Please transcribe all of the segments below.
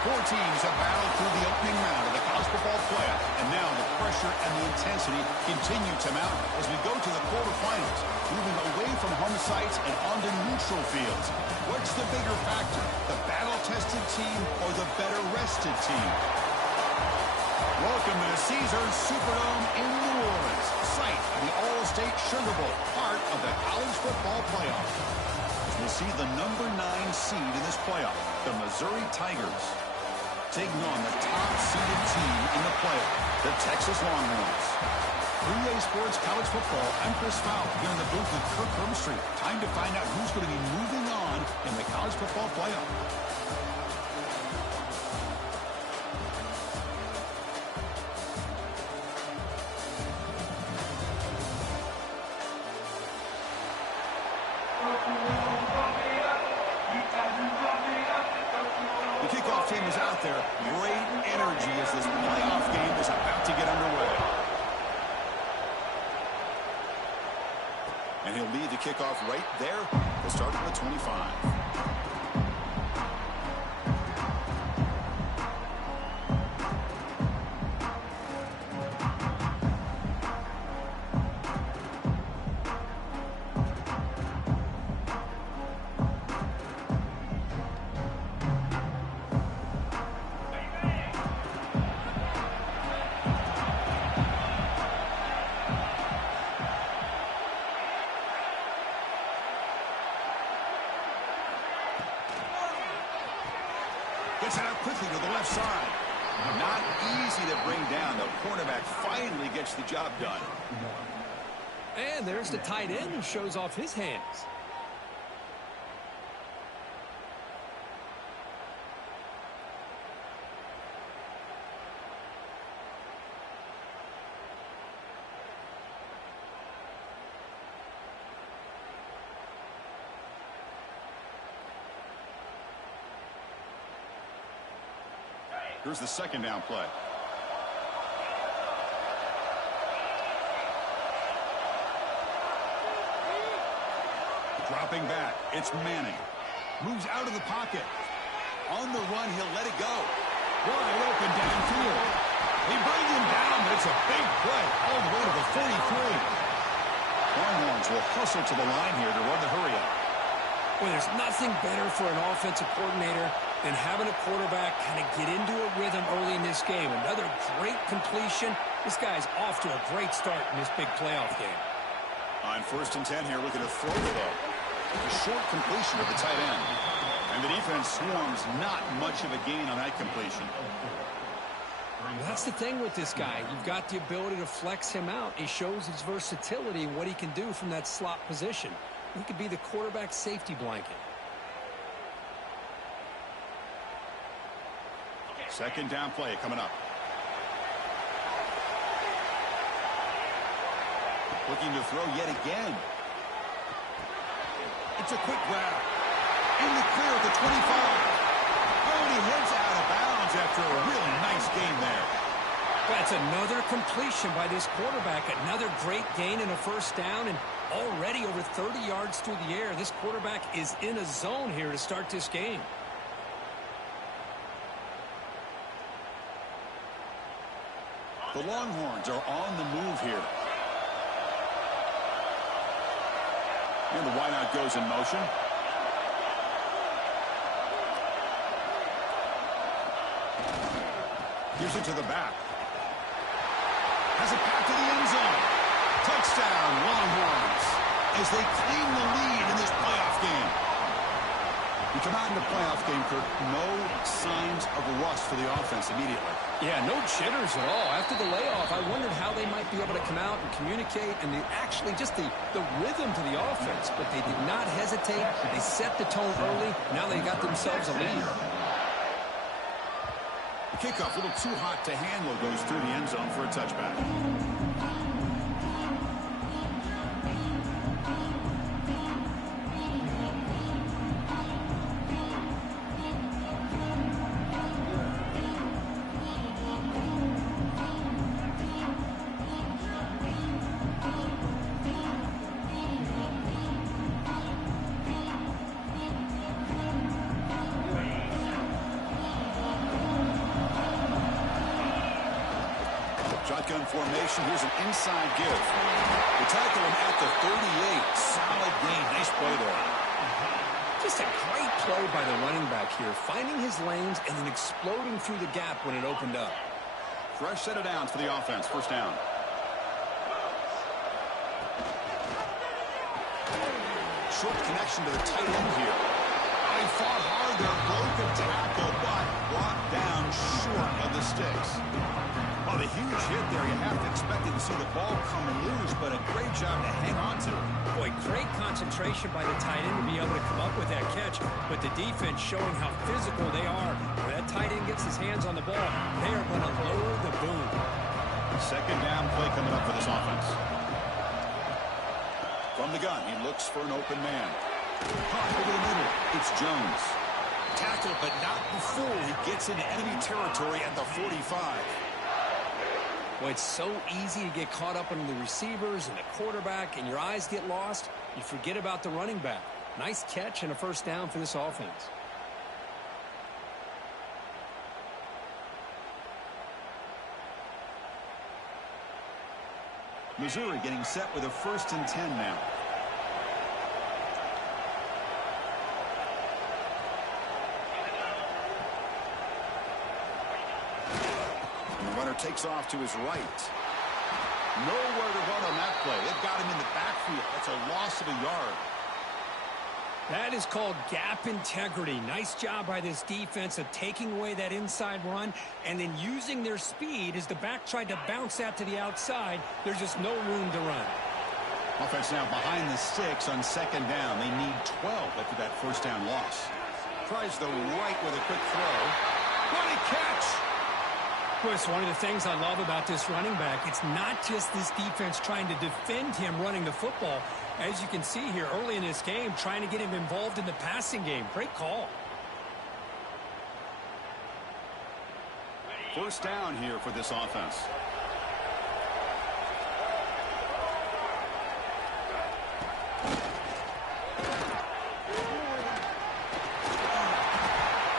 Four teams have battled through the opening round of the college football playoff, and now the pressure and the intensity continue to mount as we go to the quarterfinals, moving away from home sites and onto neutral fields. What's the bigger factor, the battle-tested team or the better-rested team? Welcome to the Caesars Superdome in New Orleans, site of the All-State Sugar Bowl, part of the college football playoff. We'll see the number 9 seed in this playoff, the Missouri Tigers, taking on the top-seeded team in the playoff, the Texas Longhorns. 3A Sports College Football, I'm Chris Fowler, here in the booth with Kirk Herbstreit. Time to find out who's going to be moving on in the college football playoff. Team is out there. Great energy as this playoff game is about to get underway. And he'll lead the kickoff right there. We'll start at the 25. Gets it out quickly to the left side. Not easy to bring down. The cornerback finally gets the job done. And there's the tight end who shows off his hands. Here's the second down play. Dropping back, it's Manning. Moves out of the pocket. On the run, he'll let it go. Wide open downfield. They bring him down, but it's a big play all the way to the 43. Longhorns will hustle to the line here to run the hurry up. Well, there's nothing better for an offensive coordinator than having a quarterback kind of get into a rhythm early in this game. Another great completion. This guy's off to a great start in this big playoff game. On 1st and 10 here, looking to throw the ball. A short completion of the tight end. And the defense swarms, not much of a gain on that completion. Well, that's the thing with this guy. You've got the ability to flex him out. He shows his versatility and what he can do from that slot position. He could be the quarterback safety blanket. Second down play coming up. Looking to throw yet again. It's a quick grab. In the clear at the 25. Oh, and he heads out of bounds after a really nice game there. That's another completion by this quarterback. Another great gain in a first down, and already over 30 yards through the air. This quarterback is in a zone here to start this game. The Longhorns are on the move here. And the wideout goes in motion. Gives it to the back. Has it back to the end zone. Touchdown, Longhorns, as they claim the lead in this playoff game. We come out in the playoff game, Kirk, no signs of rust for the offense immediately. Yeah, no jitters at all. After the layoff, I wondered how they might be able to come out and communicate and actually just the rhythm to the offense. But they did not hesitate. They set the tone early. Now they got themselves a lead. The kickoff, a little too hot to handle, goes through the end zone for a touchback. Shotgun formation. Here's an inside give. They tackle him at the 38. Solid gain. Nice play there. Just a great play by the running back here, finding his lanes and then exploding through the gap when it opened up. Fresh set of downs for the offense. First down. Short connection to the tight end here. He fought hard there, broke a tackle, but brought down short of the sticks. Oh, the huge hit there. You have to expect it to see the ball come loose, but a great job to hang on to. Boy, great concentration by the tight end to be able to come up with that catch, but the defense showing how physical they are. When that tight end gets his hands on the ball, they are going to lower the boom. Second down play coming up for this offense. From the gun, he looks for an open man. Caught over the middle. It's Jones. Tackled, but not before he gets into enemy territory at the 45. Well, it's so easy to get caught up in the receivers and the quarterback, and your eyes get lost. You forget about the running back. Nice catch and a first down for this offense. Missouri getting set with a 1st and 10 now. Takes off to his right. Nowhere to run on that play. They've got him in the backfield. That's a loss of a yard. That is called gap integrity. Nice job by this defense of taking away that inside run and then using their speed as the back tried to bounce that to the outside. There's just no room to run. Offense now behind the sticks on second down. They need 12 after that first down loss. Tries the right with a quick throw. What a catch! Chris, one of the things I love about this running back, it's not just this defense trying to defend him running the football. As you can see here early in this game, trying to get him involved in the passing game. Great call. First down here for this offense.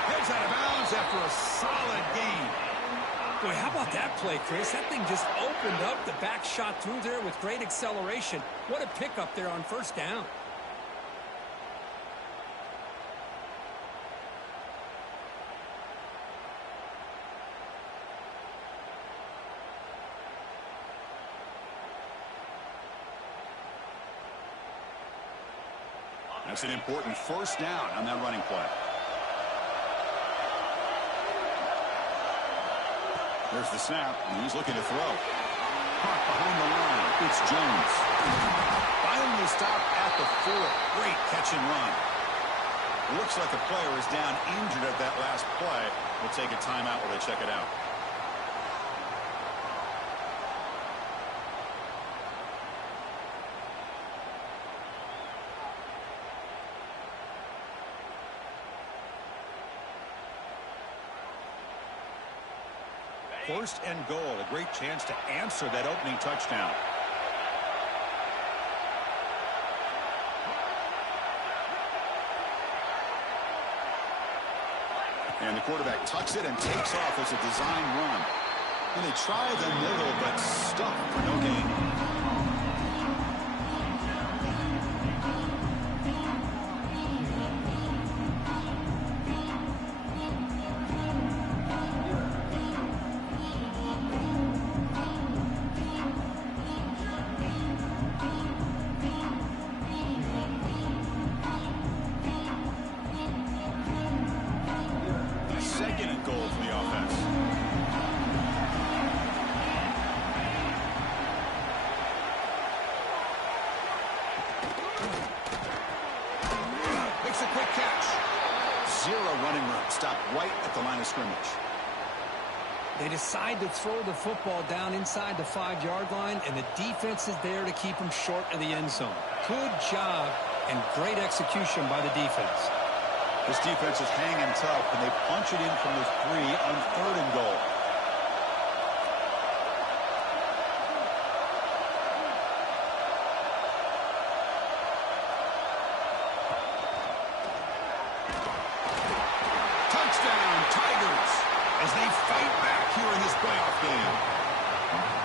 Heads out of bounds after a solid gain. Boy, how about that play, Chris? That thing just opened up. The back shot through there with great acceleration. What a pickup there on first down. That's an important first down on that running play. There's the snap, and he's looking to throw. Caught behind the line. It's Jones. Finally stopped at the 4. Great catch and run. It looks like a player is down injured at that last play. We'll take a timeout while they check it out. First and goal, a great chance to answer that opening touchdown. And the quarterback tucks it and takes off as a design run. And they try the middle, but stuck for no gain. They decide to throw the football down inside the 5-yard line, and the defense is there to keep them short of the end zone. Good job and great execution by the defense. This defense is hanging tough, and they punch it in from the 3 on 3rd and goal. Touchdown, Tigers, as they fight back here in this playoff game.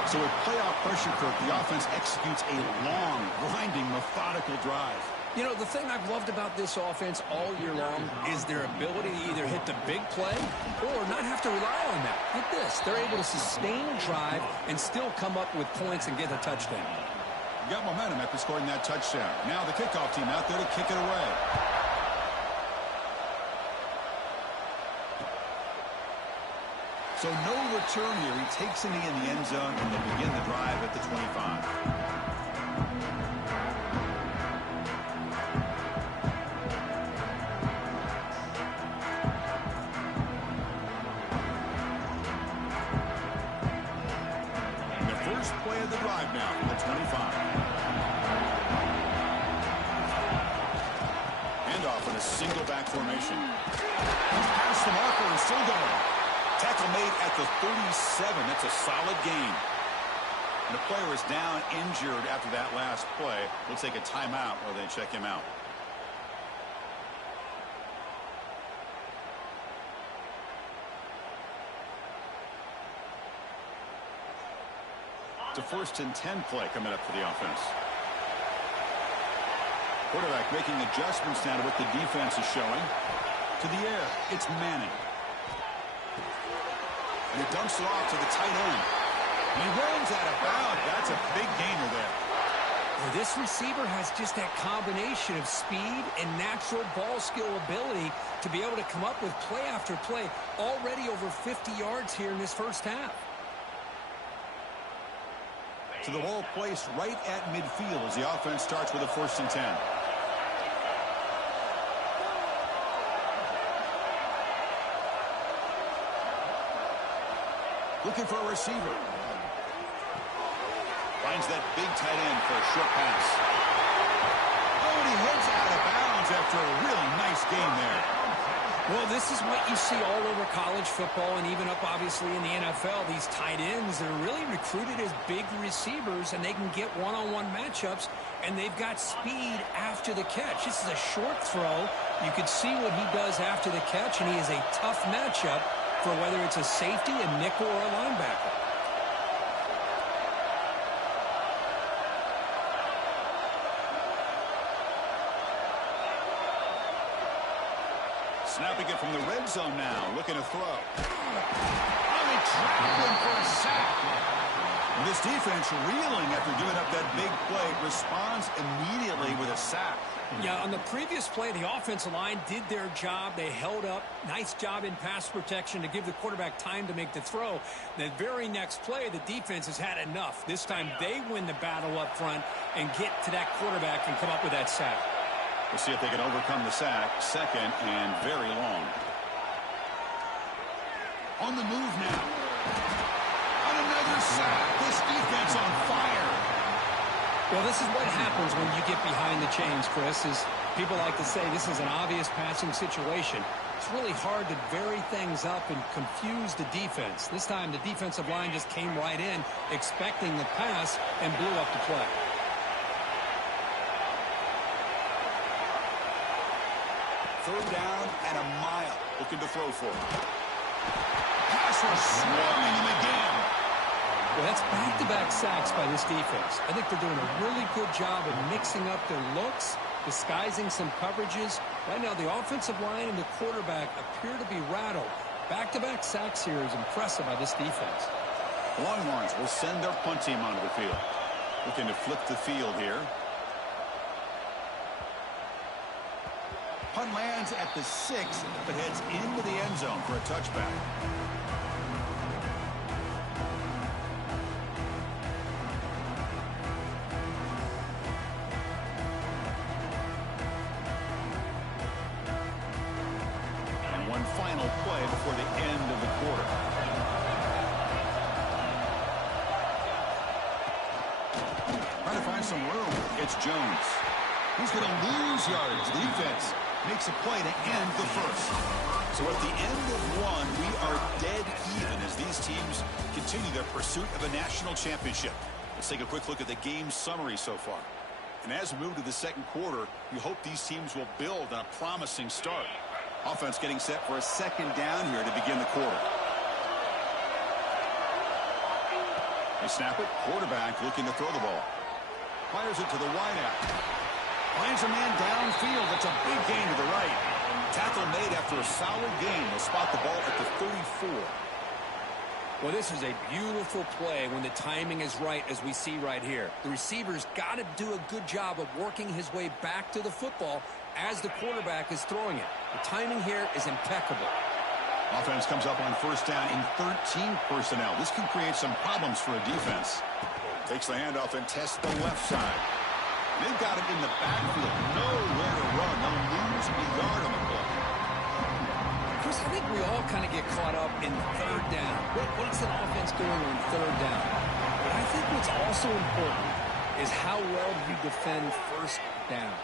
So with playoff pressure, Kirk, the offense executes a long, grinding, methodical drive. You know, the thing I've loved about this offense all year long is their ability to either hit the big play or not have to rely on that. Like this, they're able to sustain a drive and still come up with points and get a touchdown. You got momentum after scoring that touchdown. Now the kickoff team out there to kick it away. So no return here. He takes it in the end zone, and they'll begin the drive at the 25. Play of the drive now from the 25. Handoff in a single back formation. He's past the marker and still going. Tackle made at the 37. That's a solid gain. And the player is down injured after that last play. We'll take a timeout while they check him out. It's a 1st and 10 play coming up for the offense. Quarterback making adjustments now to what the defense is showing. To the air, it's Manning. And he dumps it off to the tight end. And he runs out of bounds. That's a big gainer there. Well, this receiver has just that combination of speed and natural ball skill ability to be able to come up with play after play. Already over 50 yards here in this first half. To the ball placed right at midfield as the offense starts with a 1st and 10. Looking for a receiver. Finds that big tight end for a short pass. Oh, and he heads out of bounds after a really nice game there. Well, this is what you see all over college football and even up, obviously, in the NFL. These tight ends, they're really recruited as big receivers, and they can get one-on-one matchups, and they've got speed after the catch. This is a short throw. You can see what he does after the catch, and he is a tough matchup for whether it's a safety, a nickel, or a linebacker. Snapping it from the red zone now, looking to throw. Oh, they trapped him for a sack. And this defense reeling after giving up that big play, responds immediately with a sack. Yeah, on the previous play, the offensive line did their job. They held up. Nice job in pass protection to give the quarterback time to make the throw. The very next play, the defense has had enough. This time they win the battle up front and get to that quarterback and come up with that sack. We'll see if they can overcome the sack. 2nd and very long. On the move now. On another sack. This defense on fire. Well, this is what happens when you get behind the chains, Chris, is people like to say this is an obvious passing situation. It's really hard to vary things up and confuse the defense. This time the defensive line just came right in expecting the pass and blew up the play. Third down and a mile. Looking to throw for it. Pass rush swarming him again. Well, that's back-to-back sacks by this defense. I think they're doing a really good job of mixing up their looks, disguising some coverages. Right now, the offensive line and the quarterback appear to be rattled. Back-to-back sacks here is impressive by this defense. Longhorns will send their punt team onto the field. Looking to flip the field here. Punt lands at the 6, but heads into the end zone for a touchback. And one final play before the end of the quarter. Trying to find some room. It's Jones. He's going to lose yards. The defense makes a play to end the first. So at the end of one, we are dead even as these teams continue their pursuit of a national championship. Let's take a quick look at the game summary so far. And as we move to the second quarter, you hope these teams will build on a promising start. Offense getting set for a 2nd down here to begin the quarter. They snap it. Quarterback looking to throw the ball. Fires it to the wideout. Finds a man downfield. That's a big gain to the right. Tackle made after a solid gain. They'll spot the ball at the 34. Well, this is a beautiful play when the timing is right, as we see right here. The receiver's got to do a good job of working his way back to the football as the quarterback is throwing it. The timing here is impeccable. Offense comes up on first down in 13 personnel. This can create some problems for a defense. Takes the handoff and tests the left side. They've got it in the backfield. Nowhere to run. They'll lose a yard on the play. Chris, I think we all kind of get caught up in third down. What's an offense doing on third down? But I think what's also important is how well you defend first down.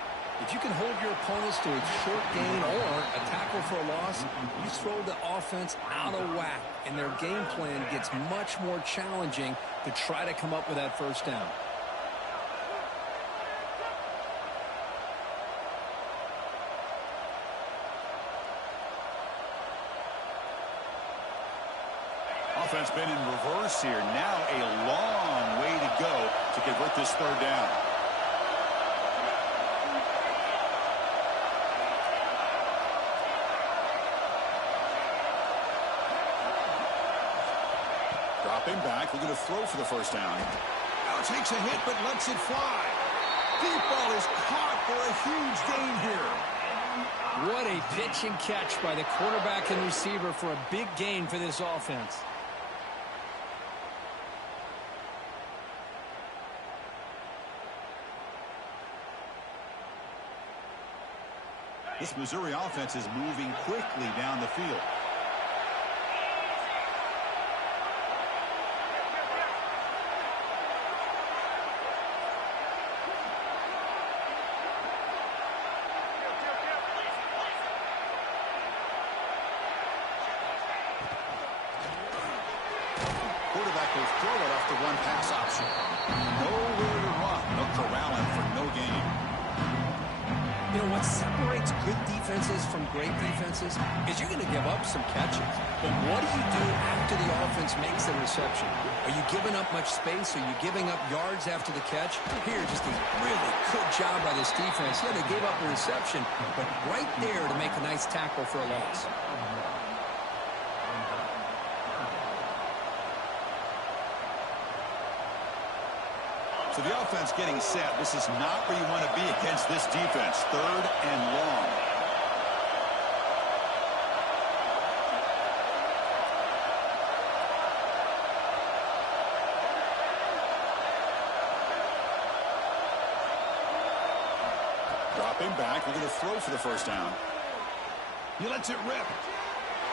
If you can hold your opponents to a short gain or a tackle for a loss, you throw the offense out of whack, and their game plan gets much more challenging to try to come up with that first down. Offense been in reverse here. Now a long way to go to convert this third down. Dropping back, looking to throw for the first down. Now takes a hit but lets it fly. Deep ball is caught for a huge gain here. What a pitch and catch by the quarterback and receiver for a big gain for this offense. This Missouri offense is moving quickly down the field. Quarterback will throw it off the run-pass option. Nowhere to run. They'll corral him for no gain. You know, what separates good defenses from great defenses is you're going to give up some catches. But what do you do after the offense makes the reception? Are you giving up much space? Are you giving up yards after the catch? Here, just a really good job by this defense. Yeah, they gave up a reception, but right there to make a nice tackle for a loss. So the offense getting set. This is not where you want to be against this defense. Third and long. Dropping back. We're going to throw for the first down. He lets it rip.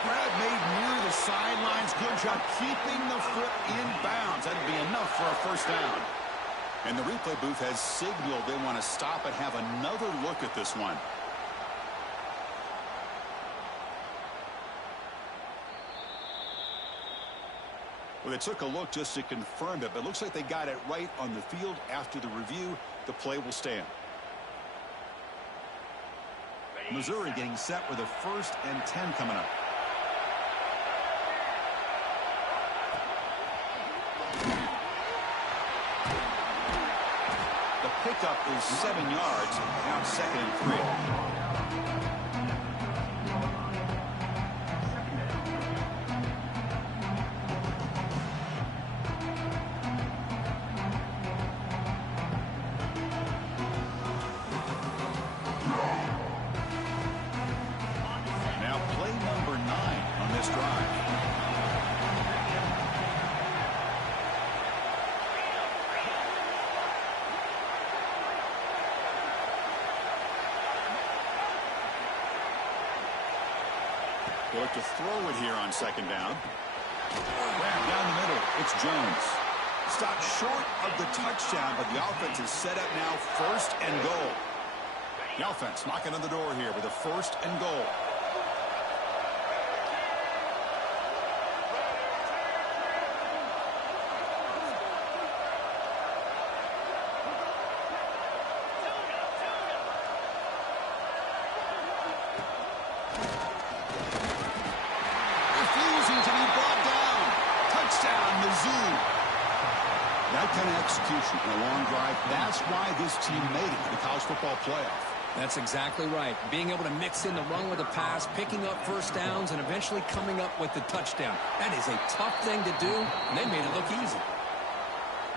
Grab made near the sidelines. Good job keeping the foot in bounds. That'll be enough for a first down. And the replay booth has signaled they want to stop and have another look at this one. Well, they took a look just to confirm it, but it looks like they got it right on the field. After the review, the play will stand. Missouri getting set with a 1st and 10 coming up. Pickup is 7 yards. Now 2nd and 3. Now play number 9 on this drive. They look to throw it here on 2nd down. Grab down the middle. It's Jones. Stopped short of the touchdown, but the offense is set up now 1st and goal. The offense knocking on the door here with a 1st and goal. excellent execution and a long drive. That's why this team made it to the college football playoff. That's exactly right. Being able to mix in the run with a pass, picking up first downs, and eventually coming up with the touchdown. That is a tough thing to do, and they made it look easy.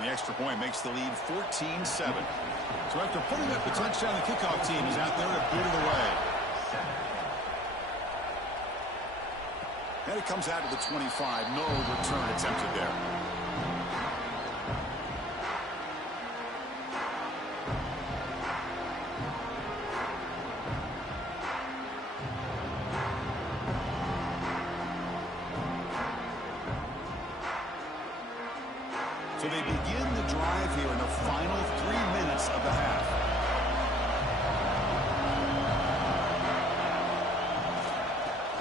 The extra point makes the lead 14-7. So after putting up the touchdown, the kickoff team is out there to boot it away. And it comes out to the 25. No return attempted there. So they begin the drive here in the final 3 minutes of the half.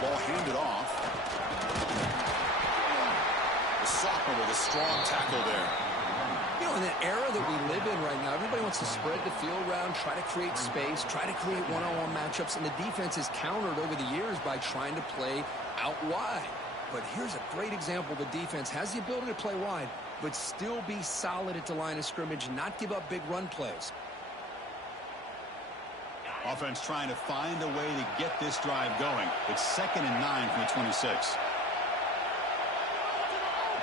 Ball handed off. The sophomore with a strong tackle there. You know, in the era that we live in right now, everybody wants to spread the field around, try to create space, try to create one-on-one matchups, and the defense is countered over the years by trying to play out wide. But here's a great example. The defense has the ability to play wide, but still be solid at the line of scrimmage, not give up big run plays. Offense trying to find a way to get this drive going. It's 2nd and 9 from the 26.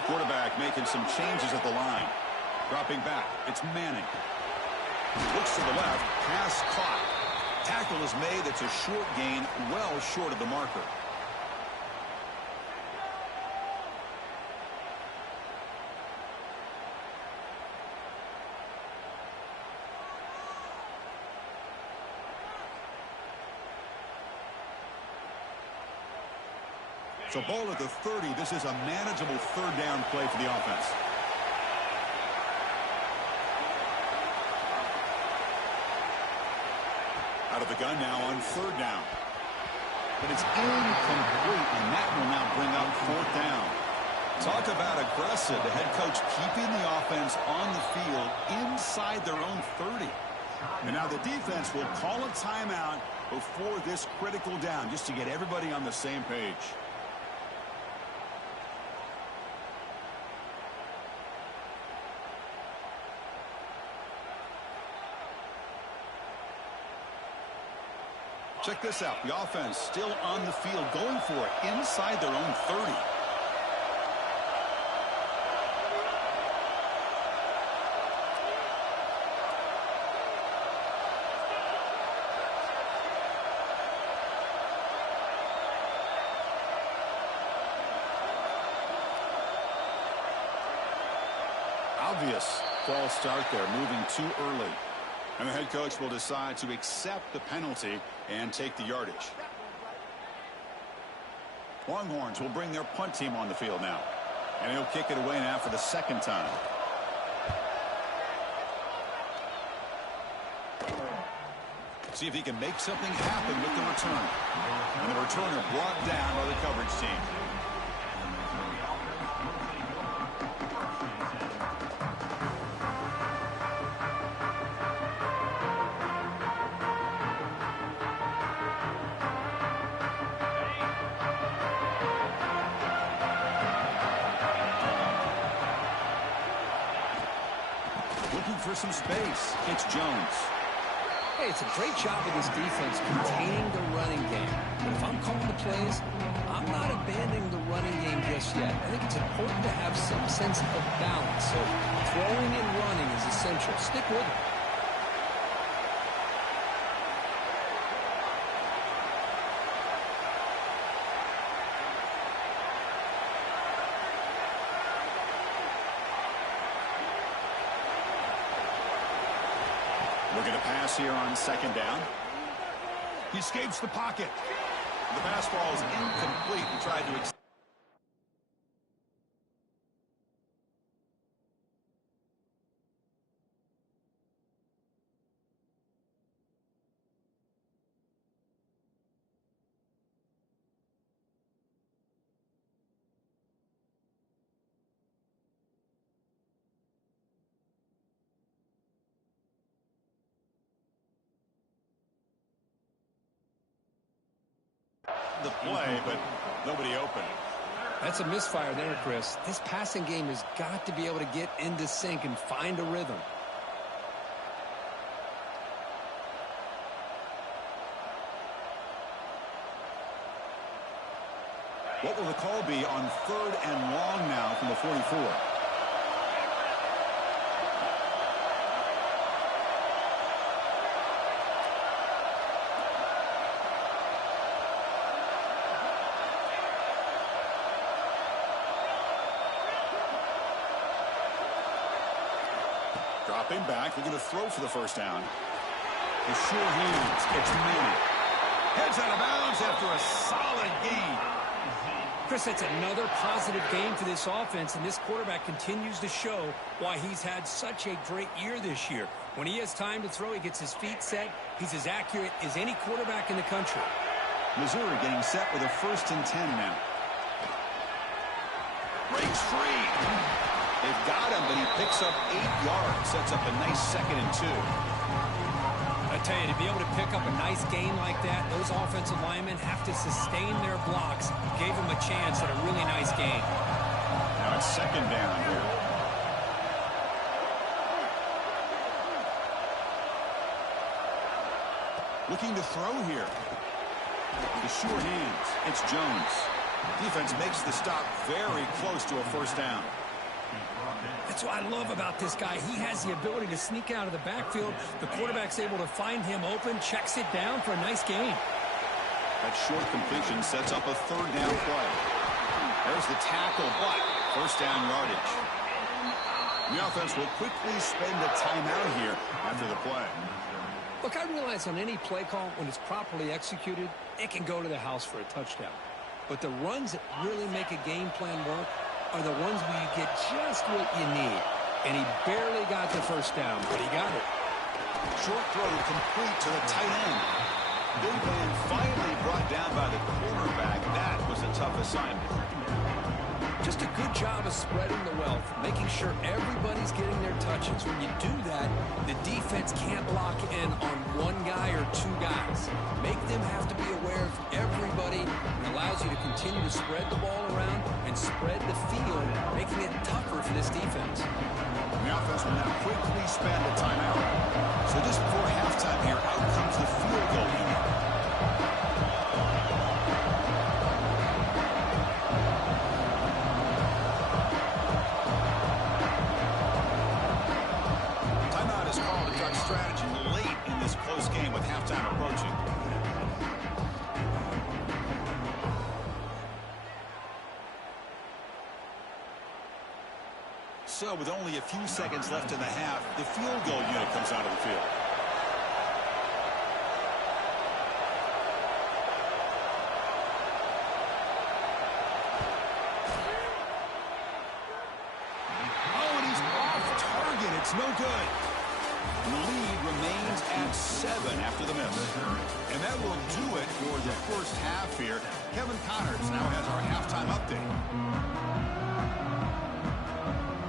Quarterback making some changes at the line. Dropping back. It's Manning. Looks to the left. Pass caught. Tackle is made. It's a short gain, well short of the marker. So ball at the 30. This is a manageable third down play for the offense. Out of the gun now on 3rd down. But it's incomplete, and that will now bring up 4th down. Talk about aggressive. The head coach keeping the offense on the field inside their own 30. And now the defense will call a timeout before this critical down, just to get everybody on the same page. Check this out. The offense still on the field, going for it inside their own 30. Obvious false start there, moving too early. And the head coach will decide to accept the penalty and take the yardage. Longhorns will bring their punt team on the field now. And he'll kick it away now for the 2nd time. See if he can make something happen with the return. And the returner brought down by the coverage team. For some space. It's Jones. Hey, it's a great job of this defense containing the running game. But if I'm calling the plays, I'm not abandoning the running game just yet. I think it's important to have some sense of balance. So throwing and running is essential. Stick with it. We're going to pass here on 2nd down. He escapes the pocket. The pass ball is incomplete. He tried to the play, but nobody open. That's a misfire there, Chris. This passing game has got to be able to get into sync and find a rhythm. What will the call be on 3rd and long now from the 44? Dropping back, they're going to throw for the first down. The sure hands, it's Manning. Heads out of bounds after a solid gain. Chris, that's another positive game for this offense, and this quarterback continues to show why he's had such a great year this year. When he has time to throw, he gets his feet set. He's as accurate as any quarterback in the country. Missouri getting set with a 1st and 10 now. Breaks free. They've got him, but he picks up 8 yards. Sets up a nice 2nd and 2. I tell you, to be able to pick up a nice gain like that, those offensive linemen have to sustain their blocks. Gave him a chance at a really nice gain. Now it's 2nd down here. Looking to throw here. The sure hands. It's Jones. Defense makes the stop very close to a 1st down. That's what I love about this guy. He has the ability to sneak out of the backfield. The quarterback's able to find him open, checks it down for a nice gain. That short completion sets up a 3rd down play. There's the tackle, but 1st down yardage. The offense will quickly spend a timeout here after the play. Look, I realize on any play call, when it's properly executed, it can go to the house for a touchdown. But the runs that really make a game plan work are the ones where you get just what you need. And he barely got the 1st down, but he got it. Short throw complete to the tight end. Big man finally brought down by the quarterback. That was a tough assignment. Just a good job of spreading the wealth, making sure everybody's getting their touches. When you do that, the defense can't lock in on one guy or 2 guys. Make them have to be aware of everybody, and allows you to continue to spread the ball around and spread the field, making it tougher for this defense. The offense will now quickly spend a timeout. So just before halftime here, out comes the field goal unit. Timeout is called to talk strategy late in this close game with halftime approaching. So with only a few seconds left in the half, the field goal unit comes out of the field. Oh, and he's off target. It's no good. And the lead remains at 7 after the miss. And that will do it for the first half here. Kevin Connors now has our halftime update.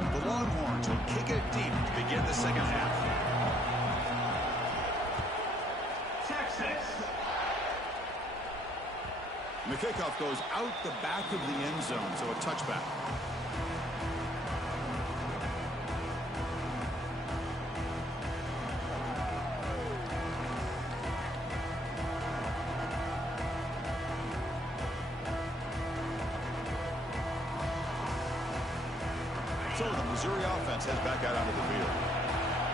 The Longhorns will kick it deep to begin the second half. Texas. And the kickoff goes out the back of the end zone, so a touchback. So the Missouri offense heads back out onto the field.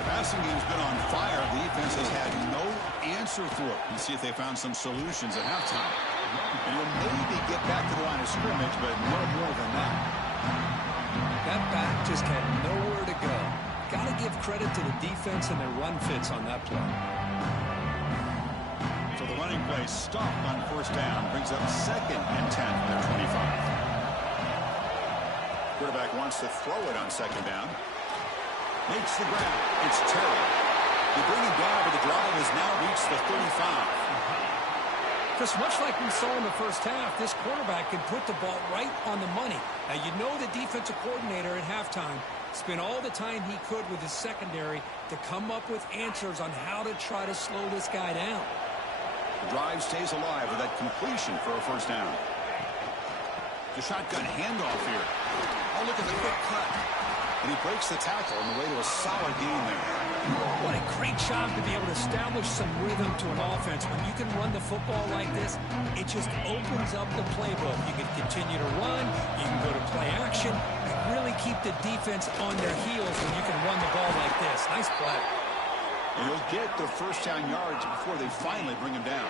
The passing game's been on fire. The defense has had no answer for it. Let's see if they found some solutions at halftime. And will maybe get back to the line of scrimmage, but no more than that. That back just had nowhere to go. Got to give credit to the defense and their run fits on that play. So the running play stopped on 1st down. Brings up 2nd and 10 from their 25. Quarterback wants to throw it on 2nd down. Makes the grab. It's Terry. They bring him down, but the drive has now reached the 35. Chris, much like we saw in the first half, this quarterback can put the ball right on the money. Now, you know the defensive coordinator at halftime spent all the time he could with his secondary to come up with answers on how to try to slow this guy down. The drive stays alive with that completion for a 1st down. The shotgun handoff here. Oh, look at the quick cut. And he breaks the tackle on the way to a solid gain there. What a great job to be able to establish some rhythm to an offense. When you can run the football like this, it just opens up the playbook. You can continue to run. You can go to play action. And really keep the defense on their heels when you can run the ball like this. Nice play. And he'll get the first down yards before they finally bring him down.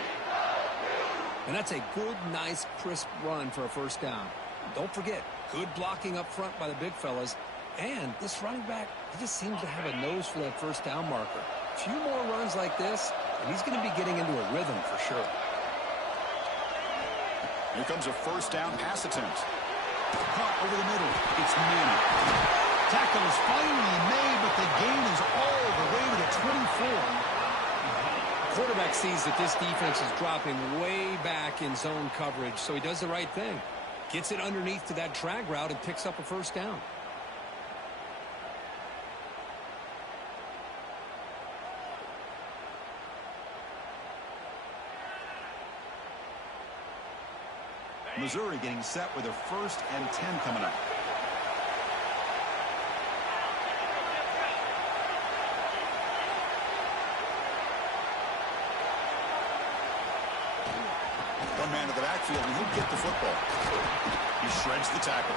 And that's a good, nice, crisp run for a first down. Don't forget, good blocking up front by the big fellas. And this running back, he just seems to have a nose for that first down marker. A few more runs like this, and he's going to be getting into a rhythm for sure. Here comes a first down pass attempt. Caught over the middle. It's Manning. Tackle is finally made, but the gain is all the way to the 24. Quarterback sees that this defense is dropping way back in zone coverage, so he does the right thing. Gets it underneath to that drag route and picks up a first down. Missouri getting set with a 1st and 10 coming up. One man to the backfield, and he'll get the football. He shreds the tackle.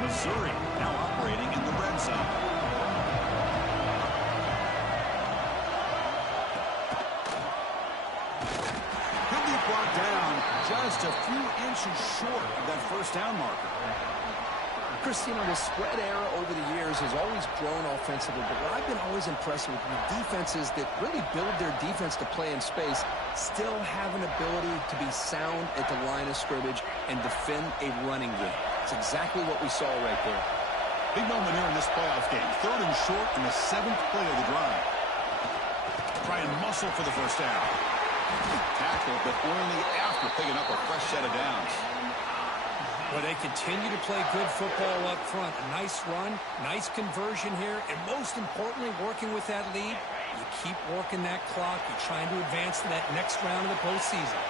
Missouri now operating in the red zone. He'll be brought down just a few inches short of that first down marker. Christine, the spread era over the years has always grown offensively, but what I've been always impressed with defenses that really build their defense to play in space still have an ability to be sound at the line of scrimmage and defend a running game. It's exactly what we saw right there. Big moment here in this playoff game. 3rd and short in the 7th play of the drive. Try and muscle for the first down. Tackle, but only after picking up a fresh set of downs. Well, they continue to play good football up front. A nice run, nice conversion here, and most importantly, working with that lead, you keep working that clock. You're trying to advance to that next round of the postseason.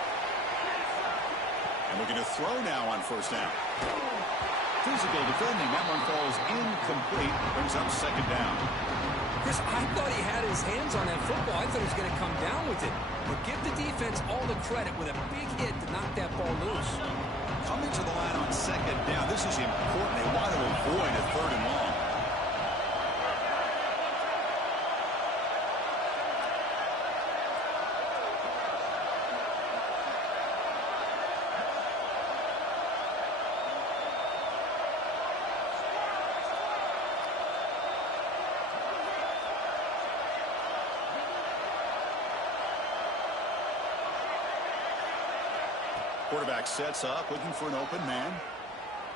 And looking to throw now on first down. Physical defending. That one falls incomplete. Brings up 2nd down. Chris, I thought he had his hands on that football. I thought he was going to come down with it. But give the defense all the credit with a big hit to knock that ball loose. Coming to the line on 2nd down. This is important. They want to avoid a 3rd and long. Quarterback sets up, looking for an open man.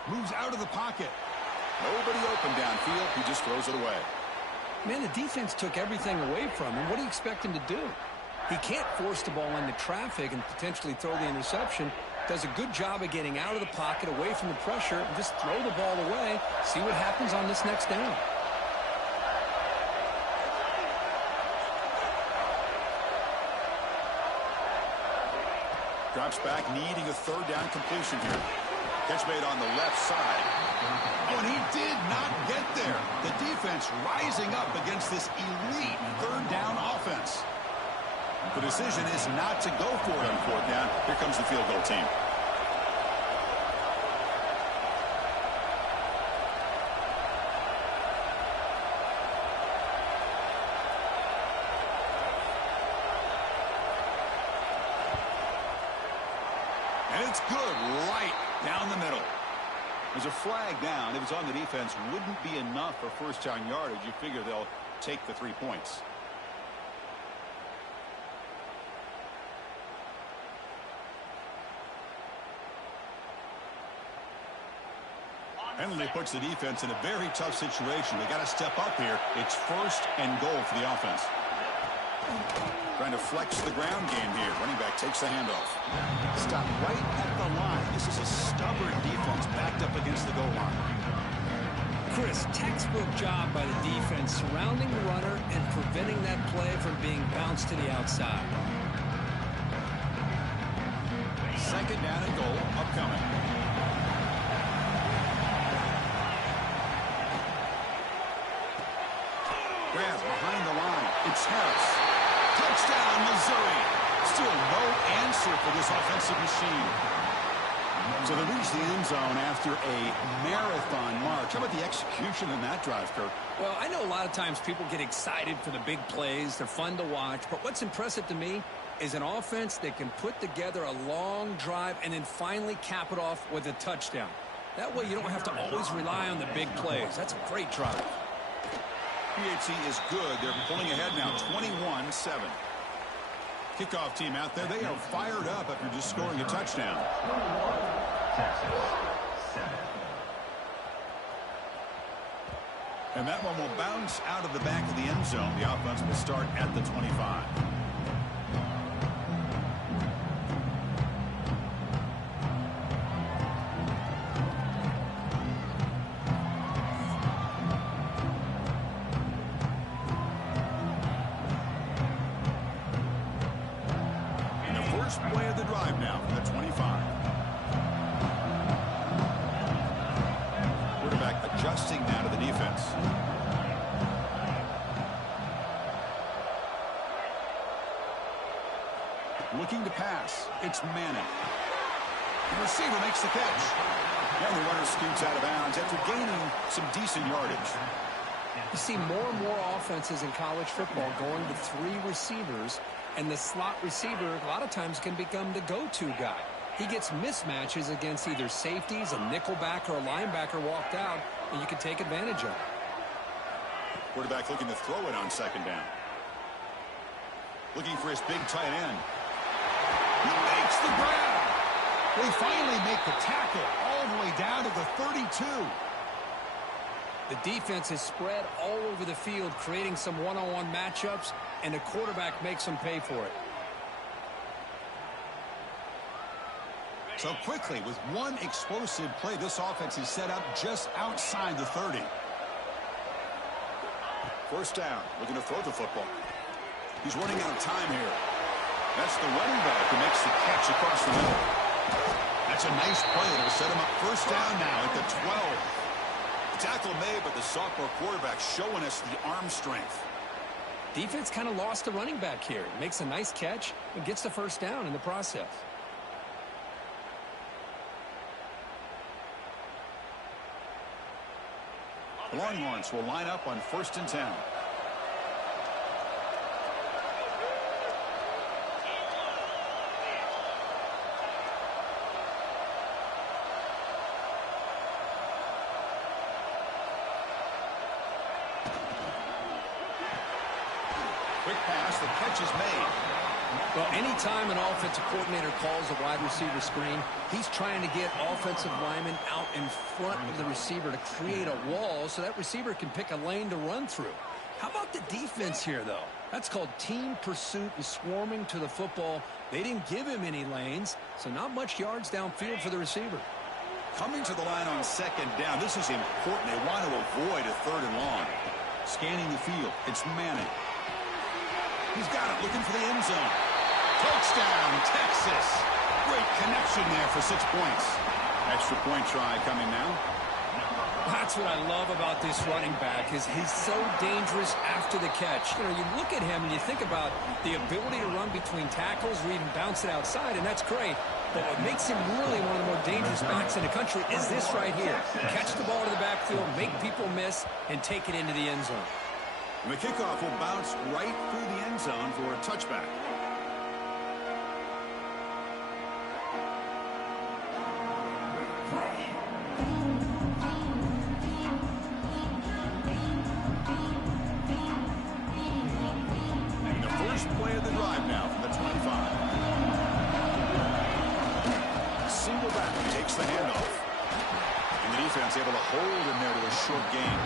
Moves out of the pocket. Nobody open downfield. He just throws it away. Man, the defense took everything away from him. What do you expect him to do? He can't force the ball into traffic and potentially throw the interception. Does a good job of getting out of the pocket, away from the pressure, and just throw the ball away. See what happens on this next down. Drops back, needing a 3rd down completion here. Catch made on the left side. Oh, and he did not get there. The defense rising up against this elite 3rd down offense. The decision is not to go for it on 4th down. Here comes the field goal team. And it's good right down the middle. There's a flag down. If it's on the defense, wouldn't be enough for first down yardage. You figure they'll take the 3 points. Penalty puts the defense in a very tough situation. They got to step up here. It's 1st and goal for the offense. Trying to flex the ground game here. Running back takes the handoff. Stop right at the line. This is a stubborn defense backed up against the goal line. Chris, textbook job by the defense surrounding the runner and preventing that play from being bounced to the outside. Second down and goal upcoming. Grab behind the line. It's Harris. Touchdown, Missouri. Still no answer for this offensive machine. So they reach the end zone after a marathon march. How about the execution in that drive, Kirk? Well, I know a lot of times people get excited for the big plays. They're fun to watch. But what's impressive to me is an offense that can put together a long drive and then finally cap it off with a touchdown. That way you don't have to always rely on the big plays. That's a great drive. PHC is good. They're pulling ahead now, 21-7. Kickoff team out there. They are fired up after just scoring a touchdown. And that one will bounce out of the back of the end zone. The offense will start at the 25. Play of the drive now from the 25. Quarterback adjusting now to the defense. Looking to pass. It's Manning. The receiver makes the catch. And the runner scoots out of bounds after gaining some decent yardage. You see more and more offenses in college football going to 3 receivers, and the slot receiver a lot of times can become the go-to guy. He gets mismatches against either safeties, a nickelback, or a linebacker walked out, and you can take advantage of it. Quarterback looking to throw it on second down. Looking for his big tight end. He makes the grab. They finally make the tackle all the way down to the 32. The defense is spread all over the field, creating some one-on-one matchups, and the quarterback makes them pay for it. So quickly, with one explosive play, this offense is set up just outside the 30. First down, looking to throw the football. He's running out of time here. That's the running back who makes the catch across the middle. That's a nice play that will set him up first down now at the 12. Tackle made, but the sophomore quarterback showing us the arm strength. Defense kind of lost the running back here. Makes a nice catch and gets the first down in the process. The Longhorns will line up on 1st and 10. Quick pass, the catch is made. Well, anytime an offensive coordinator calls a wide receiver screen, he's trying to get offensive linemen out in front of the receiver to create a wall so that receiver can pick a lane to run through. How about the defense here, though? That's called team pursuit and swarming to the football. They didn't give him any lanes, so not much yards downfield for the receiver. Coming to the line on second down, this is important. They want to avoid a 3rd and long. Scanning the field, it's Manning. He's got it, looking for the end zone. Touchdown, Texas. Great connection there for 6 points. Extra point try coming now. That's what I love about this running back is he's so dangerous after the catch. You know, you look at him and you think about the ability to run between tackles or even bounce it outside, and that's great. But what makes him really one of the more dangerous backs in the country is this right here. Catch the ball to the backfield, make people miss, and take it into the end zone. And the kickoff will bounce right through the end zone for a touchback. And the first play of the drive now from the 25. Single back takes the handoff. And the defense able to hold him there to a short gain.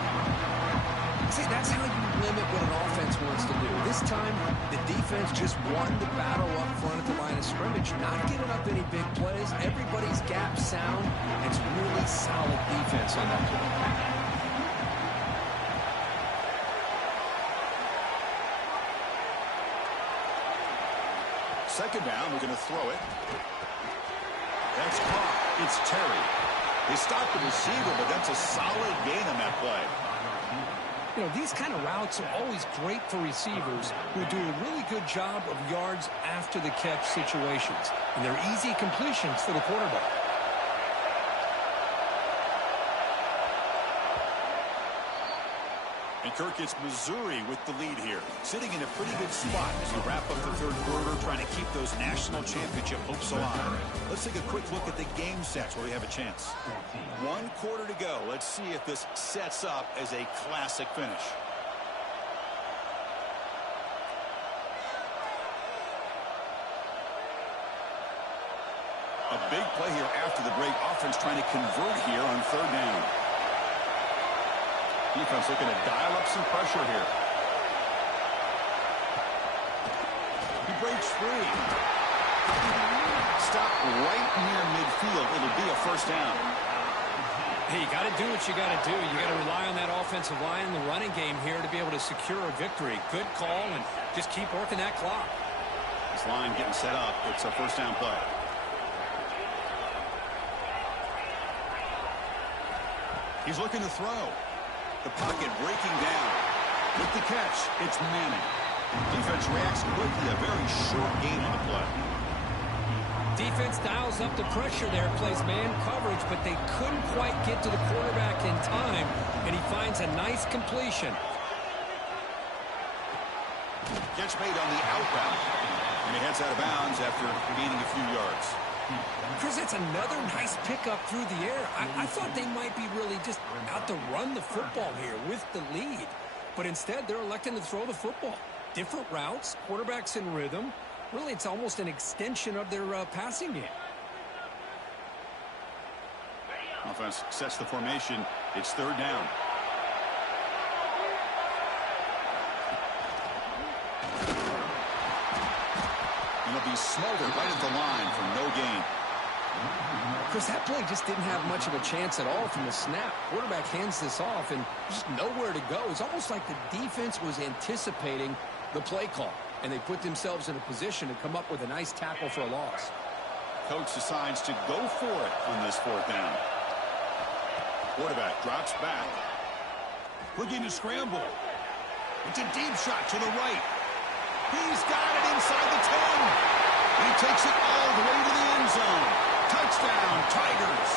See, that's how you limit what an offense wants to do. This time, the defense just won the battle up front at the line of scrimmage, not giving up any big plays. Everybody's gap sound. It's really solid defense on that play. second down. We're going to throw it. That's caught. It's Terry. They stopped the receiver, but that's a solid gain on that play. You know, these kind of routes are always great for receivers who do a really good job of yards after the catch situations. And they're easy completions for the quarterback. And Kirk, it's Missouri with the lead here, sitting in a pretty good spot as we wrap up the third quarter, trying to keep those national championship hopes alive. Let's take a quick look at the game sets where we have a chance. 1 quarter to go. Let's see if this sets up as a classic finish. A big play here after the break. Offense trying to convert here on third down. Defense looking to dial up some pressure here. He breaks free. Stop right near midfield. It'll be a first down. Hey, you got to do what you got to do. You got to rely on that offensive line and the running game here to be able to secure a victory. Good call, and just keep working that clock. This line getting set up. It's a first down play. He's looking to throw. The pocket breaking down. With the catch, it's Manning. Defense reacts quickly. A very short gain on the play. Defense dials up the pressure there, plays man coverage, but they couldn't quite get to the quarterback in time, and he finds a nice completion. Catch made on the out route. And he heads out of bounds after gaining a few yards. Chris, that's another nice pickup through the air. I thought they might be really just out to run the football here with the lead. But instead, they're electing to throw the football. Different routes, quarterbacks in rhythm. Really, it's almost an extension of their passing game. Offense sets the formation. It's third down. And it'll be Smolder right at the line for no gain. Chris, that play just didn't have much of a chance at all from the snap. Quarterback hands this off and just nowhere to go. It's almost like the defense was anticipating the play call, and they put themselves in a position to come up with a nice tackle for a loss. Coach decides to go for it on this fourth down. Quarterback drops back. Looking to scramble. It's a deep shot to the right. He's got it inside the 10. He takes it all the way to the end zone. Touchdown, Tigers.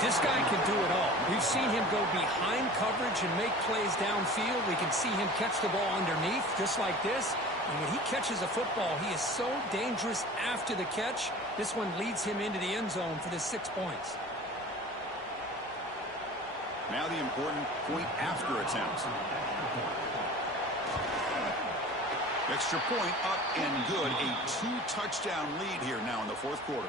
This guy can do it all. We've seen him go behind coverage and make plays downfield. We can see him catch the ball underneath just like this. And when he catches a football, he is so dangerous after the catch. This one leads him into the end zone for the 6 points. Now the important point after attempt. Extra point up and good. A 2-touchdown lead here now in the fourth quarter.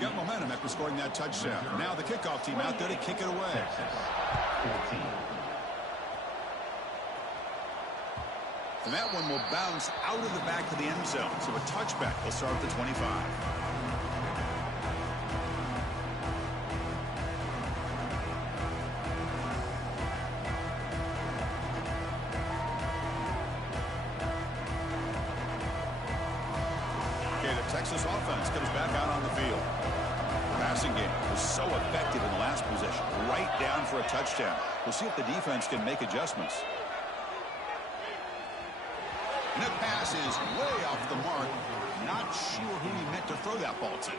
Got momentum after scoring that touchdown. Now the kickoff team out there to kick it away. And that one will bounce out of the back of the end zone. So a touchback will start at the 25. Texas offense comes back out on the field. The passing game was so effective in the last possession. Right down for a touchdown. We'll see if the defense can make adjustments. And that pass is way off the mark. Not sure who he meant to throw that ball to.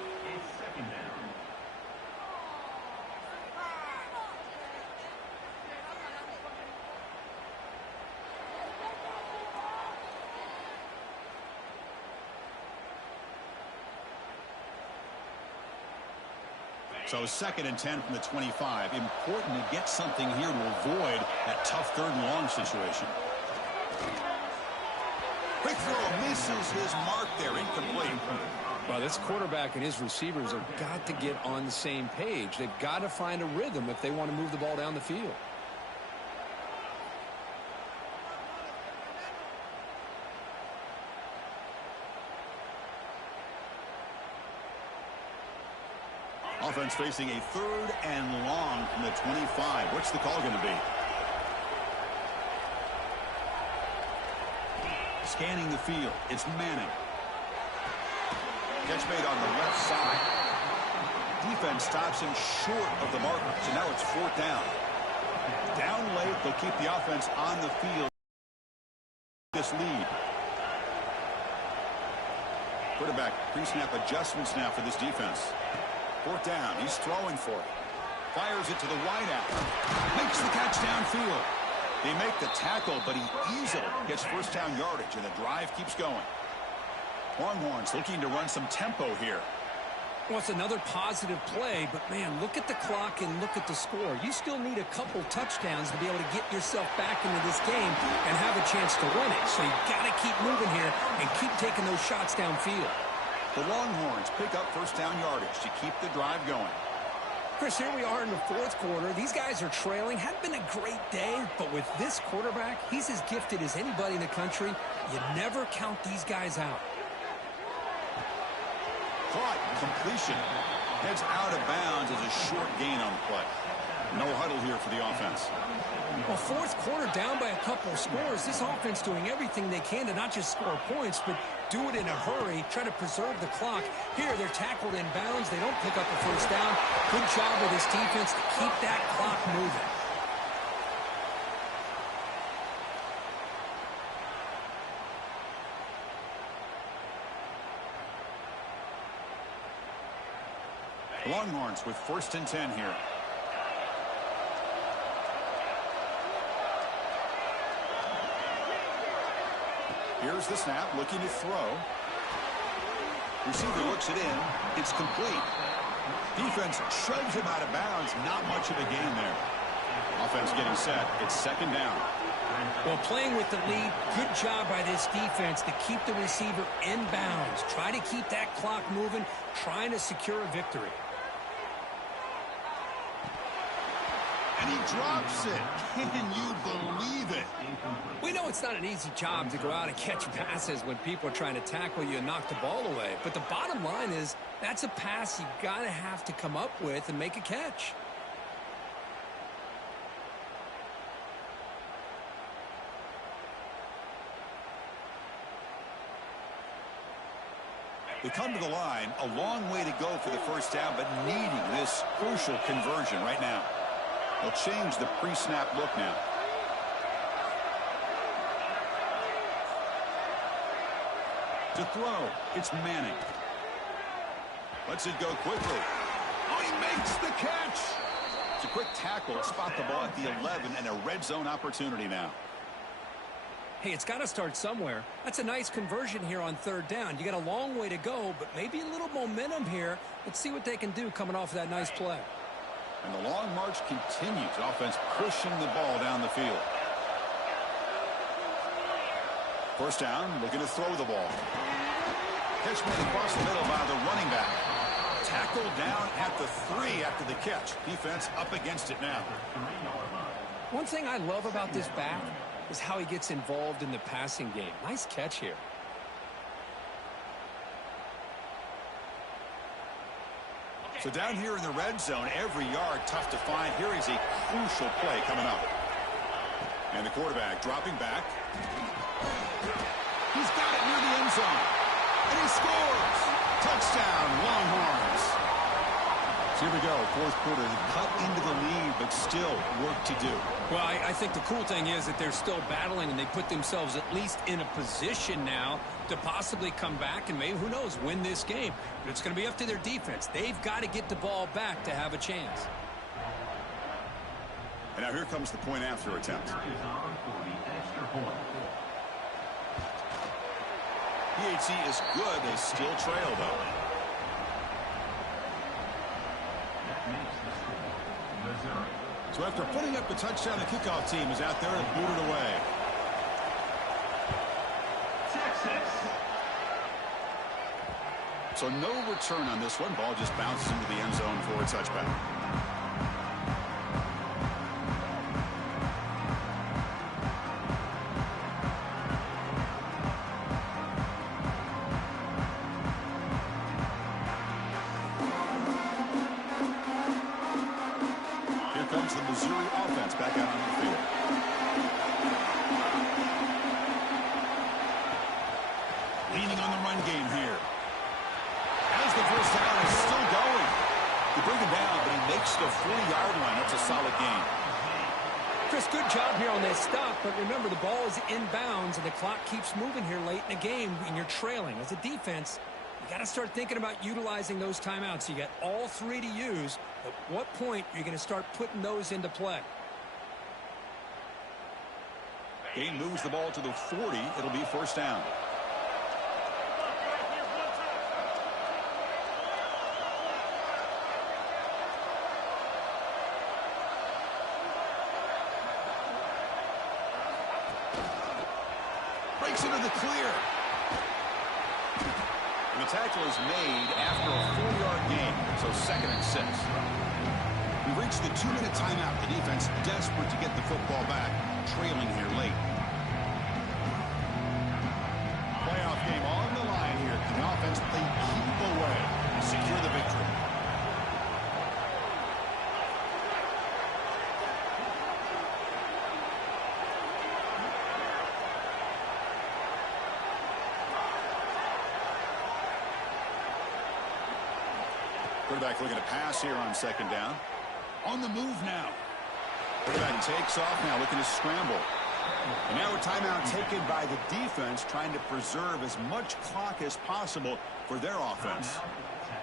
So 2nd and 10 from the 25. Important to get something here to avoid that tough third and long situation. Quick throw misses his mark there, incomplete. Well, this quarterback and his receivers have got to get on the same page. They've got to find a rhythm if they want to move the ball down the field. Offense facing a 3rd and long from the 25. What's the call going to be? Scanning the field. It's Manning. Catch made on the left side. Defense stops him short of the marker, so now it's 4th down. Down late, they'll keep the offense on the field. This lead. Quarterback pre-snap adjustments now for this defense. 4th down. He's throwing for it. Fires it to the wideout. Makes the catch downfield. They make the tackle, but he easily gets first down yardage, and the drive keeps going. Longhorns looking to run some tempo here. Well, it's another positive play, but, man, look at the clock and look at the score. You still need a couple touchdowns to be able to get yourself back into this game and have a chance to win it. So you've got to keep moving here and keep taking those shots downfield. The Longhorns pick up first down yardage to keep the drive going. Chris, here we are in the 4th quarter. These guys are trailing. Hadn't been a great day, but with this quarterback, he's as gifted as anybody in the country. You never count these guys out. Caught, completion. Heads out of bounds as a short gain on the play. No huddle here for the offense. Well, 4th quarter down by a couple of scores. This offense doing everything they can to not just score points, but do it in a hurry, try to preserve the clock. Here, they're tackled in bounds. They don't pick up the first down. Good job with this defense to keep that clock moving. Longhorns with 1st and 10 here. Here's the snap, looking to throw. Receiver looks it in. It's complete. Defense shoves him out of bounds. Not much of a gain there. Offense getting set. It's 2nd down. Well, playing with the lead, good job by this defense to keep the receiver in bounds. Try to keep that clock moving, trying to secure a victory. And he drops it. Can you believe it? We know it's not an easy job to go out and catch passes when people are trying to tackle you and knock the ball away. But the bottom line is that's a pass you got to have to come up with and make a catch. They come to the line, a long way to go for the first down, but needing this crucial conversion right now. They'll change the pre-snap look now. To throw, it's Manning. Lets it go quickly. Oh, he makes the catch. It's a quick tackle to spot the ball at the 11 and a red zone opportunity now. Hey, it's got to start somewhere. That's a nice conversion here on 3rd down. You got a long way to go, but maybe a little momentum here. Let's see what they can do coming off of that nice play. And the long march continues. Offense pushing the ball down the field. First down, looking to throw the ball. Catch made across the middle by the running back. Tackled down at the 3 after the catch. Defense up against it now. One thing I love about this back is how he gets involved in the passing game. Nice catch here. So down here in the red zone, every yard tough to find. Here is a crucial play coming up. And the quarterback dropping back. He's got it near the end zone. And he scores. Touchdown, Longhorns. So here we go, 4th quarter. They cut into the lead, but still work to do. Well, I think the cool thing is that they're still battling, and they put themselves at least in a position now to possibly come back and maybe, who knows, win this game. But it's going to be up to their defense. They've got to get the ball back to have a chance. And now here comes the point after attempt. PHC is good. They still trail, though. So after putting up the touchdown, the kickoff team is out there and boot it away. So no return on this one. Ball just bounces into the end zone for a touchback. Here comes the Missouri offense back out on the field. Leaning on the run game here. solid gain. Chris, good job here on this stop, but remember, the ball is inbounds, and the clock keeps moving here late in the game, and you're trailing. As a defense, you got to start thinking about utilizing those timeouts. You got all three to use. At what point are you going to start putting those into play? Game moves the ball to the 40. It'll be first down. Breaks into the clear. And the tackle is made after a 4-yard gain, so 2nd and 6. We've reached the 2-minute timeout. The defense desperate to get the football back, trailing here late. Playoff game on the line here. Can the offense play keep away and secure the victory? Quarterback looking to pass here on 2nd down. On the move now. Quarterback takes off now, looking to scramble. And now a timeout taken by the defense, trying to preserve as much clock as possible for their offense.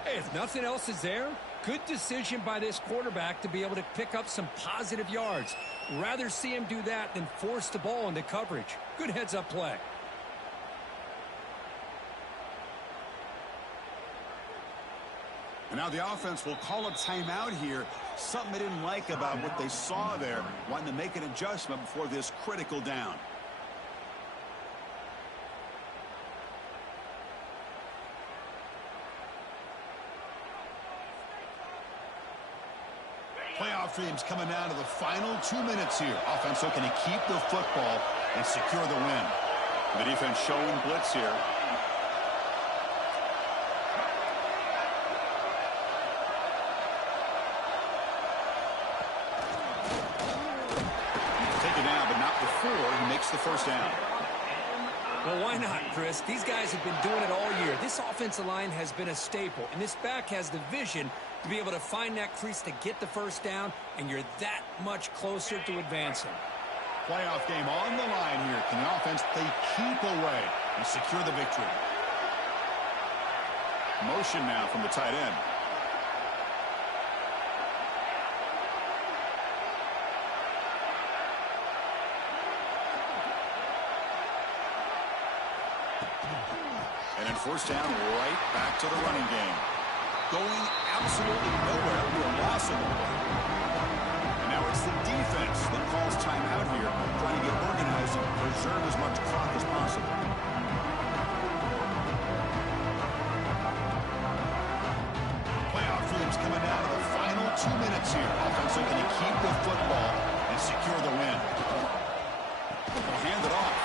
Hey, if nothing else is there, good decision by this quarterback to be able to pick up some positive yards. Rather see him do that than force the ball into coverage. Good heads-up play. And now the offense will call a timeout here. Something they didn't like about what they saw there. Wanting to make an adjustment before this critical down. Playoff dreams coming down to the final 2 minutes here. Offense looking to keep the football and secure the win. The defense showing blitz here. He makes the first down. Well, why not, Chris? These guys have been doing it all year. This offensive line has been a staple, and this back has the vision to be able to find that crease to get the first down, and you're that much closer to advancing. Playoff game on the line here. Can the offense play keep away and secure the victory? Motion now from the tight end. And then first down, right back to the running game. Going absolutely nowhere with a loss of the ball. And now it's the defense that calls timeout here, trying to get organized and preserve as much clock as possible. Playoff dreams coming down to the final 2 minutes here. Offense looking to keep the football and secure the win. They'll hand it off.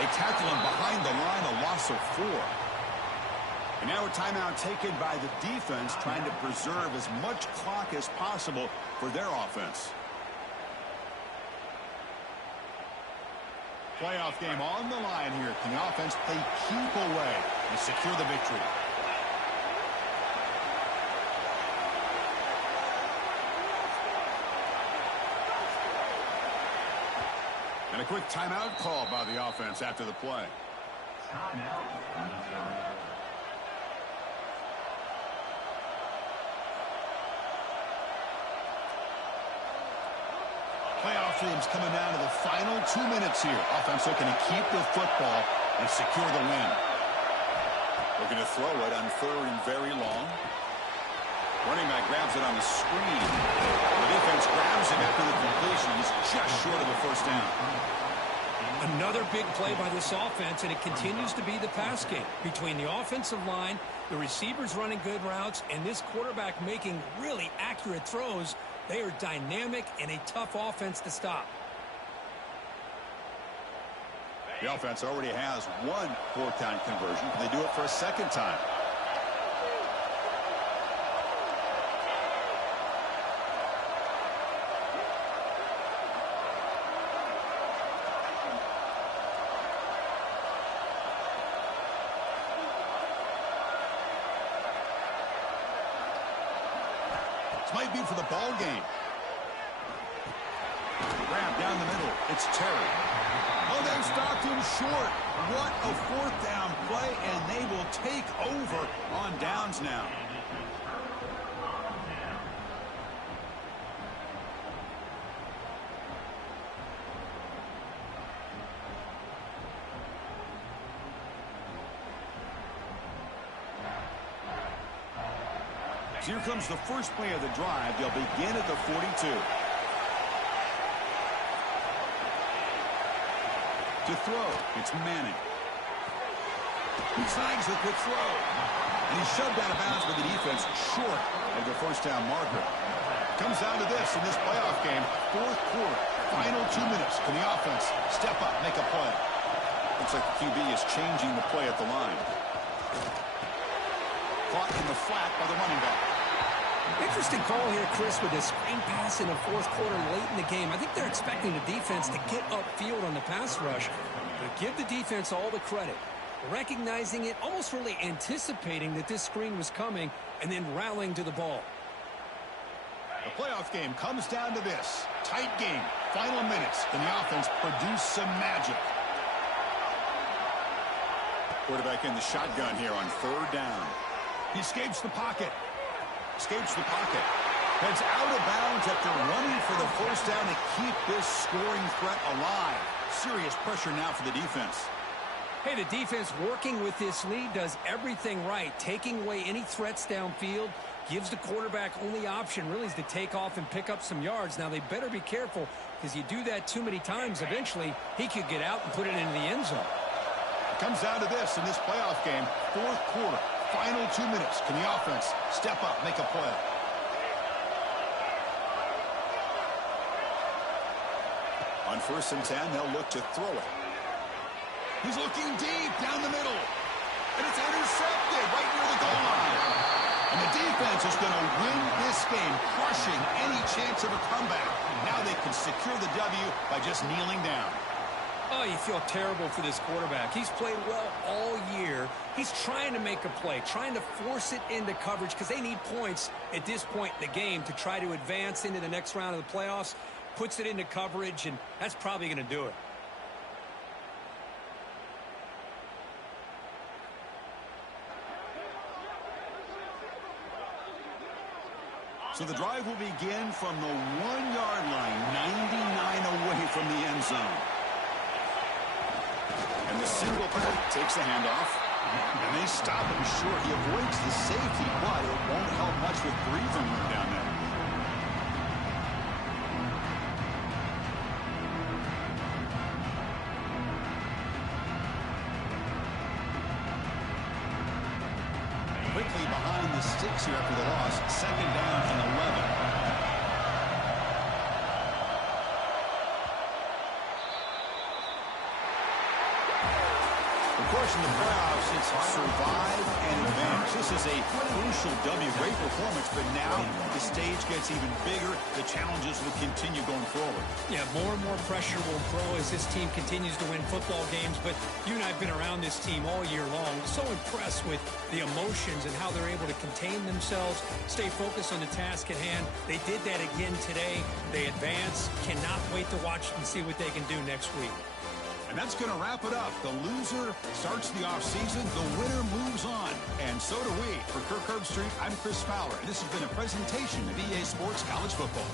They tackle him behind the line, a loss of 4. And now a timeout taken by the defense, trying to preserve as much clock as possible for their offense. Playoff game on the line here. Can the offense play keep away and secure the victory? And a quick timeout call by the offense after the play. Playoff dreams coming down to the final 2 minutes here. Offense looking to keep the football and secure the win. Looking to throw it on 3rd and very long. Running back grabs it on the screen. The defense grabs it after the completion. He's just short of a first down. Another big play by this offense, and it continues to be the pass game. Between the offensive line, the receivers running good routes, and this quarterback making really accurate throws, they are dynamic and a tough offense to stop. The offense already has one 4-down conversion. Can they do it for a second time? Might be for the ball game. Grab down the middle. It's Terry. Oh, they've stopped him short. What a fourth down play, and they will take over on downs now. So here comes the first play of the drive. They'll begin at the 42. To throw, it's Manning. He snags the quick throw. And he's shoved out of bounds by the defense short of the first down marker. Comes down to this in this playoff game. Fourth quarter, final 2 minutes. Can the offense step up, make a play? Looks like the QB is changing the play at the line. Caught in the flat by the running back. Interesting call here, Chris, with this screen pass in the fourth quarter late in the game. I think they're expecting the defense to get upfield on the pass rush. But give the defense all the credit. Recognizing it, almost really anticipating that this screen was coming, and then rallying to the ball. The playoff game comes down to this. Tight game. Final minutes. Can the offense produce some magic? Quarterback in the shotgun here on third down. He escapes the pocket. Escapes the pocket. Heads out of bounds after running for the first down to keep this scoring threat alive. Serious pressure now for the defense. Hey, the defense working with this lead does everything right. Taking away any threats downfield, gives the quarterback only option really is to take off and pick up some yards. Now, they better be careful because you do that too many times, eventually he could get out and put it into the end zone. It comes down to this in this playoff game. Fourth quarter. Final 2 minutes. Can the offense step up, make a play? On 1st and 10, they'll look to throw it. He's looking deep down the middle. And it's intercepted right near the goal line. And the defense is going to win this game, crushing any chance of a comeback. Now they can secure the W by just kneeling down. Oh, you feel terrible for this quarterback. He's played well all year. He's trying to make a play, trying to force it into coverage because they need points at this point in the game to try to advance into the next round of the playoffs. Puts it into coverage, and that's probably going to do it. So the drive will begin from the 1-yard line, 99 away from the end zone. And the single back takes the handoff. And they stop him short. He avoids the safety, but it won't help much with breathing room down there. Quickly behind the sticks here after the loss. 2nd down and 11. Of course, in the playoffs, it's survive and advance. This is a crucial W. Great performance, but now the stage gets even bigger. The challenges will continue going forward. Yeah, more and more pressure will grow as this team continues to win football games. But you and I have been around this team all year long. So impressed with the emotions and how they're able to contain themselves, stay focused on the task at hand. They did that again today. They advance. Cannot wait to watch and see what they can do next week. And that's going to wrap it up. The loser starts the offseason. The winner moves on. And so do we. For Kirk Herbstreit, I'm Chris Fowler. And this has been a presentation of EA Sports College Football.